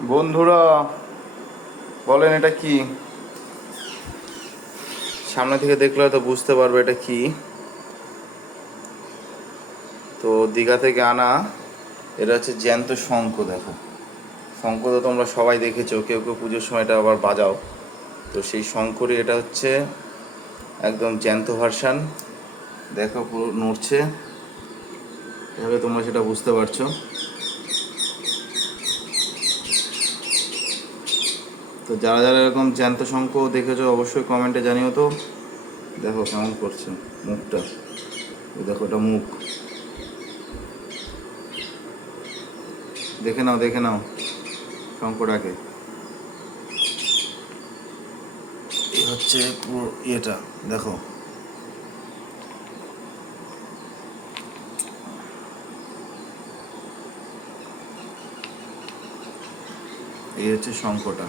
বন্ধুরা বলেন এটা কি? সামনে থেকে দেখলে হয়তো বুঝতে পারবে এটা কি। তো দীঘা থেকে আনা, এটা হচ্ছে জ্যান্ত শঙ্খ। দেখো, শঙ্খ তো তোমরা সবাই দেখেছো, কেউ কেউ পুজোর সময় এটা আবার বাজাও। তো সেই শঙ্করই এটা হচ্ছে একদম জ্যান্ত ভার্সান। দেখো পুরো নড়ছে, এভাবে তোমরা সেটা বুঝতে পারছো। তো যারা যারা এরকম জ্যান্ত শঙ্খ দেখেছো অবশ্যই কমেন্টে জানিও তো। দেখো কেমন করছে মুখটা, দেখো এটা মুখ, দেখে নাও দেখে নাও শঙ্খটাকে। এই হচ্ছে পুরো ইয়েটা, দেখো। এই হচ্ছে শঙ্খটা।